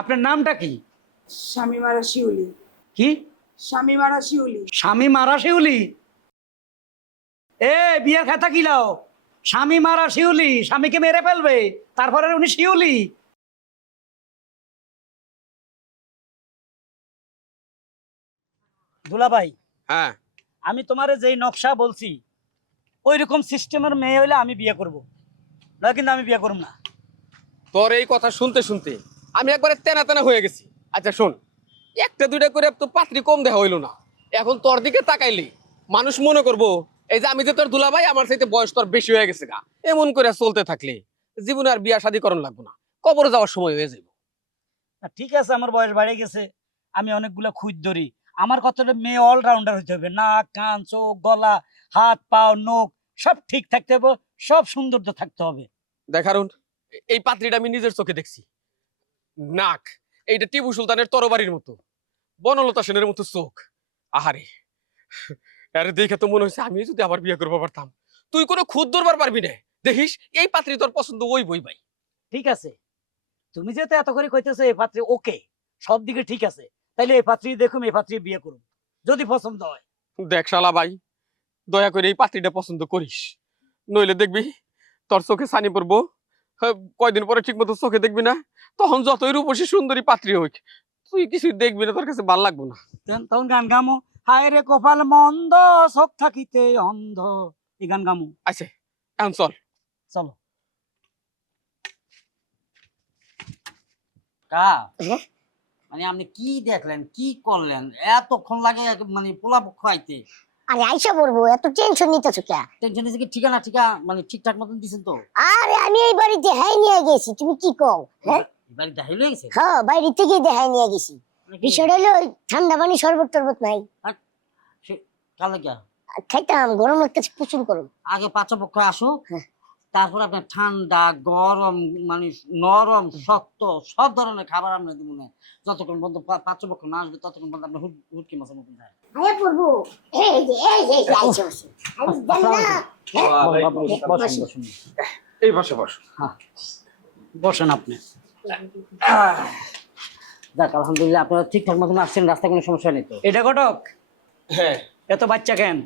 আপনার নামটা কি? শামিমারা শিউলি। কি? শামিমারা শিউলি। স্বামী মারা শিউলি? এ বিয়ের খাতা কিলাও, স্বামী মারা শিউলি, স্বামীকে মেরে ফেলবে তারপরে উনি শিউলি? দুলাভাই, হ্যাঁ, আমি তোমারে যেই নকশা বলছি ওই রকম সিস্টেমের মেয়ে হইলে আমি বিয়ে করব, না কিন্তু আমি বিয়ে করব না। তোর এই কথা শুনতে শুনতে আমি একবারে তেনা তেনা হয়ে গেছি। আচ্ছা শোন, একটা দুইটা করে তো পাত্রী কম দেখা হইলো না। এখন তোর দিকে তাকাইলি মানুষ মনে করবো এই যে আমি যে তোর দুলাভাই, আমার চাইতে বয়স তোর বেশি হয়ে গেছে গা। এমন করে চলতে থাকলে জীবনে আর বিয়া শাদী করণ লাগবো না, কবরে যাওয়ার সময় হয়ে যাবে। না, ঠিক আছে, আমার বয়স বেড়ে গেছে, আমি অনেকগুলো খুঁজ ধরি। আমার কতটা মেয়ে অলরাউন্ডার হইতে হবে, নাক কান চোখ গলা হাত পাও নখ সব ঠিক থাকতে হবে, সব সৌন্দর্য থাকতে হবে। দেখারুন, এই পাত্রীটা আমি নিজের চোখে দেখছি। নাক এইটা টিপু সুলতানের তরবারির মতো, বনলতা সেনের মতো চোখ। আহারে, আরে দেখে তো মনে হচ্ছে আমি যদি আবার বিয়ে করবো পারতাম। তুই কোনো খুদ ধরবার পারবি না, দেখিস এই পাত্রী তোর পছন্দ ওই বই ভাই। ঠিক আছে, তুমি যেহেতু এত করে কইতেছো এই পাত্রী ওকে, সব দিকে ঠিক আছে, তাইলে এই পাত্রী দেখুন, এই পাত্রী বিয়ে করুন যদি পছন্দ হয়। দেখ শালা ভাই, দয়া করে এই পাত্রীটা পছন্দ করিস, নইলে দেখবি তোর চোখে ছানি পড়বো। হ্যাঁ, কয়দিন পরে ঠিক মতো চোখে দেখবি না, তখন যতই রূপসী সুন্দরী পাত্রী হোক তুই কিছু দেখবি না, তোর কাছে ভাল লাগবো না। তখন গান গামো, হায় রে কপাল মন্দ চোখ থাকিতে অন্ধ, এই গান গামো। আচ্ছা এখন চল। চলো। কা মানে আপনি কি দেখলেন কি করলেন এতক্ষণ লাগে মানে পোলা পক্ষ আইতে? আরে আইসা পড়বো, এত টেনশন নিতেছো কে? টেনশন দিছে কি মানে ঠিকঠাক মতন দিছেন তো? আরে আমি এই বাড়ি দেখাই নিয়ে গেছি, তুমি কি কও? হ্যাঁ বাড়ি দেখাই লয়ে গেছে? হ্যাঁ, বাইরে থেকে দেখাই নিয়ে গেছি। বিষয়টা হলো ওই ঠান্ডা পানি শরবত টরবত নাই, কাল লাগা খাইতাম, গরম লাগতেছে প্রচুর গরম। আগে পাঁচ পক্ষ আসুক, হ্যাঁ। তারপর আপনার ঠান্ডা গরম মানে নরম শক্ত সব ধরনের খাবার আমরা দিব না। যতক্ষণ পর্যন্ত পাঁচ পক্ষ না আসবে ততক্ষণ পর্যন্ত আপনার হুটকি মাছের মতন থাকে। আয়া পড়বো, এই যে আইসা বসে। আমি জানি না। বসেন বসেন। এই বসে বস। হ্যাঁ বসেন আপনি। যাক আলহামদুলিল্লাহ, আপনারা ঠিকঠাক মতন আসছেন, রাস্তায় কোনো সমস্যা নেই তো? এটা ঘটক? হ্যাঁ। এত বাচ্চা কেন?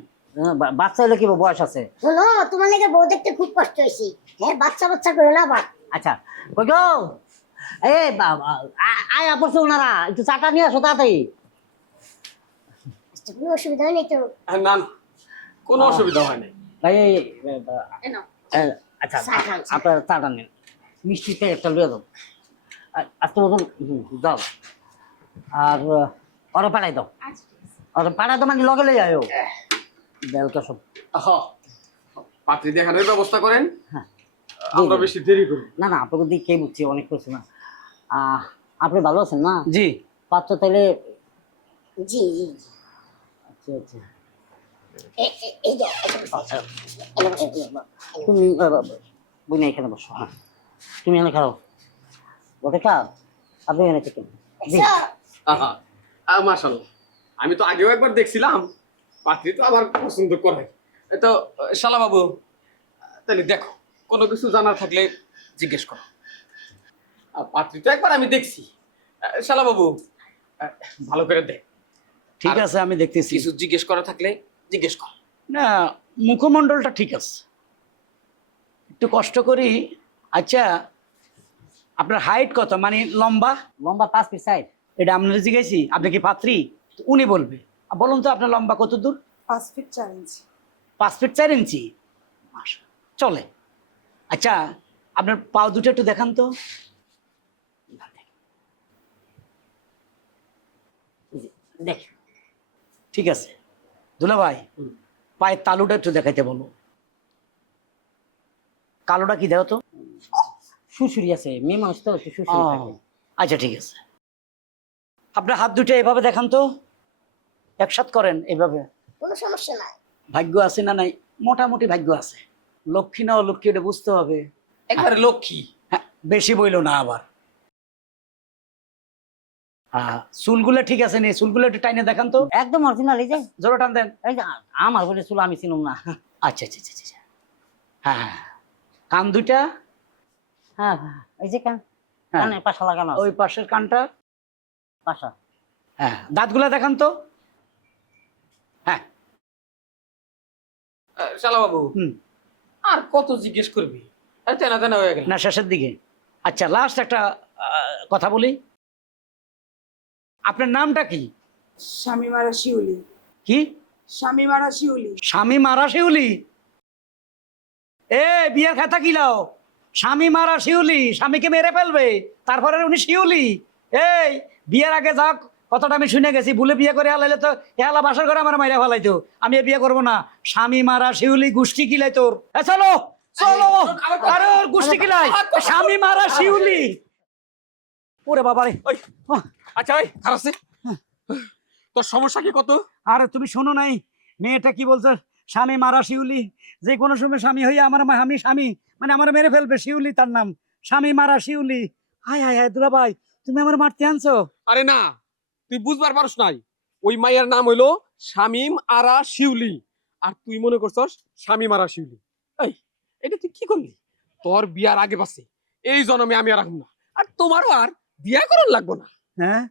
বাচ্চা হলে কি বয়স আছে? শোনো, তোমার লেগে বউ দেখতে খুব কষ্ট হয়েছে। হ্যাঁ, বাচ্চা বাচ্চা করো না আবার। আচ্ছা কই গো, এই বাবা আয়া পড়ছে ওনারা, একটু চাটা নিয়ে আসো তাড়াতাড়ি। কোনো অসুবিধা নেই তো? না না, কোনো অসুবিধা হয় নাই। ভাই এনো। আচ্ছা চা খান, চা। আপনার চাটা নেন, মিষ্টিতে একটা লুয়ে দাও, আজকে মতন দাও, আর ওরা পাঠাই দাও, ওরা পাঠাই দাও মানে লগে লই আয়ো বেলকা সব। পাত্রী দেখানোর ব্যবস্থা করেন, হ্যাঁ আমরা বেশি দেরি করি না না, আপনাকে দিক কে বুঝছি অনেক কিছু না। আপনি ভালো আছেন না? জি। পাত্র তাইলে? জি জি জি। আচ্ছা আচ্ছা, এই যে তুমি বুঝি এখানে বসো। হ্যাঁ তুমি এখানে খাও, ওটা খা, আপনি এখানে থাকেন। জি। মাশাআল্লাহ, আমি তো আগেও একবার দেখছিলাম, পাত্রী তো আবার পছন্দ করে। তো শালা বাবু, তাহলে দেখো, কোনো কিছু জানার থাকলে জিজ্ঞেস করো। আর পাত্রী তো একবার আমি দেখছি। শালা বাবু, ভালো করে দেখ। ঠিক আছে আমি দেখতেছি। কিছু জিজ্ঞেস করা থাকলে জিজ্ঞেস কর। না মুখমণ্ডলটা ঠিক আছে, একটু কষ্ট করি। আচ্ছা আপনার হাইট কত, মানে লম্বা? লম্বা 5 ফিট 6। এটা আপনার জিজ্ঞেসি, আপনি কি পাত্রী? উনি বলবে। বলুন তো আপনার লম্বা কত দূর? 5 ফিট 4 ইঞ্চি। 5 ফিট 4 ইঞ্চি, চলে। আচ্ছা আপনার পাও দুটো একটু দেখান তো। দেখ ঠিক আছে। দুলা ভাই পায়ের তালুটা একটু দেখাইতে বলো। কালোটা কি দেখো তো? শুশুরি আছে, মেয়ে মানুষ তো একটু শুশুরি থাকে। আচ্ছা ঠিক আছে, আপনার হাত দুটো এভাবে দেখান তো, একসাথ করেন এভাবে। কোনো সমস্যা নাই। ভাগ্য আছে না নাই? মোটামুটি ভাগ্য আছে। লক্ষ্মী না অলক্ষ্মী এটা বুঝতে হবে। একবারে লক্ষ্মী। হ্যাঁ বেশি বইলো না আবার। হ্যাঁ চুলগুলো ঠিক আছে নি? চুলগুলো একটু টাইনে দেখান তো। একদম অরিজিনাল, এই যে জোরে টান দেন। এই যে আমার বলে চুল আমি চিনুম না। আচ্ছা আচ্ছা আচ্ছা আচ্ছা, হ্যাঁ হ্যাঁ। কান দুইটা? হ্যাঁ হ্যাঁ এই যে কান, হ্যাঁ। কানে পাশা লাগানো ওই পাশের কানটা। পাশা। হ্যাঁ, দাঁতগুলা দেখান তো। হ্যাঁ। শালা বাবু হুম। আর কত জিজ্ঞেস করবি, আর তেনা তেনা হয়ে গেল। না, শেষের দিকে। আচ্ছা, লাস্ট একটা কথা বলি, আপনার নামটা কি? শামিমারা শিউলি। কি? শামিমারা শিউলি। স্বামী মারা শিউলি? এ বিয়ের খাতা কিলাও, স্বামী মারা শিউলি, স্বামীকে মেরে ফেলবে, তারপরে উনি শিউলি? এই বিয়ের আগে যাক কথাটা আমি শুনে গেছি, ভুলে বিয়ে করে আলাইলে তো এলা বাসার ঘরে আমার মাইরা ফেলাইতো। আমি এ বিয়ে করবো না। স্বামী মারা শিউলি গোষ্ঠী কিলাই তোর। এ চলো চলো, আরে ওর গোষ্ঠী কিলাই, স্বামী মারা শিউলি। ওরে বাবারে। ওই আচ্ছা ওই খারাপছে, তোর সমস্যা কি কত? আরে তুমি শোনো নাই মেয়েটা কি বলছো? স্বামী মারা শিউলি, যে কোনো সময় স্বামী হইয়া আমার আমি স্বামী মানে আমার মেরে ফেলবে। শিউলি তার নাম, স্বামী মারা শিউলি। হায় হায় হায় দুলা ভাই, তুমি আমার মারতে আনছো? আরে না, তুই বুঝবার পারস নাই, ওই মাইয়ার নাম হইলো শামিম আরা শিউলি, আর তুই মনে করছস শামিম আরা শিউলি। এই এটা তুই কি করলি? তোর বিয়ার আগে পাশে এই জন্মে আমি আর রাখবো না, আর তোমারও আর বিয়া করার লাগবো না। হ্যাঁ